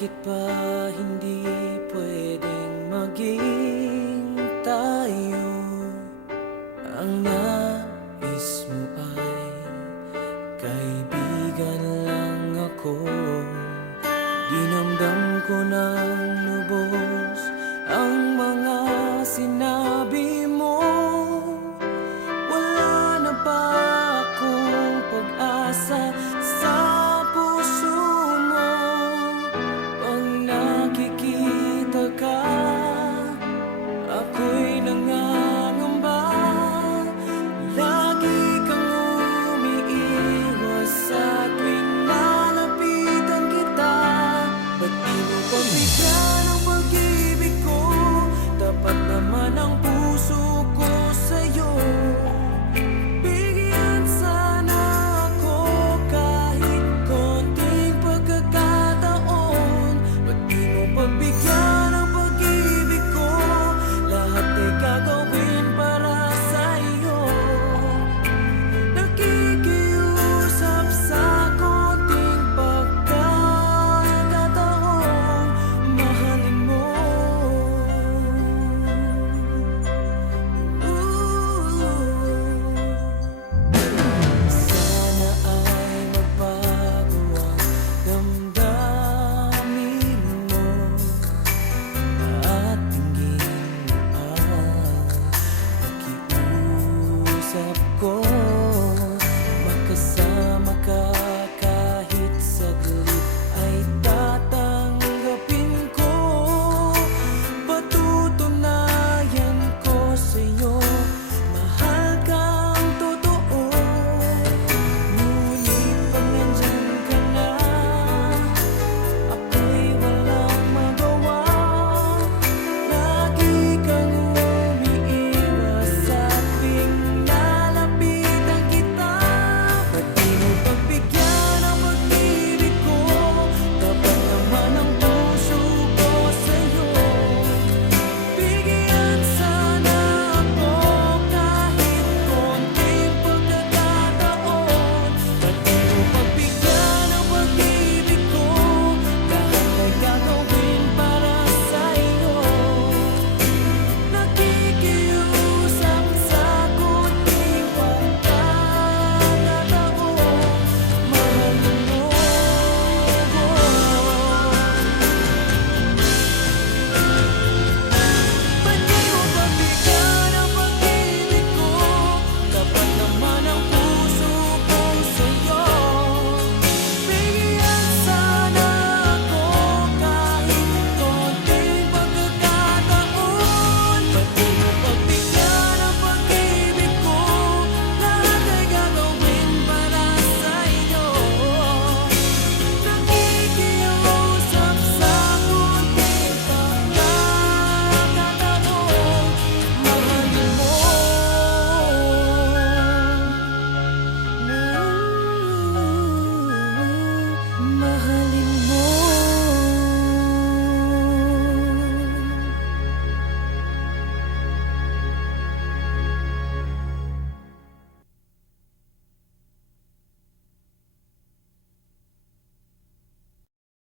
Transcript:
Bakit ba hindi pwedeng maging tayo? Ang nais mo ay kaibigan lang ako. Dinamdam ko ng lubos ang mga sinabi mo. Wala na ba akong pag-asa sa puso mo? Pag nakikita ka, ako'y nangangamba. Lagi kang umiiwas sa tuwing lalapitan kita. Ba't di mo pagbigyan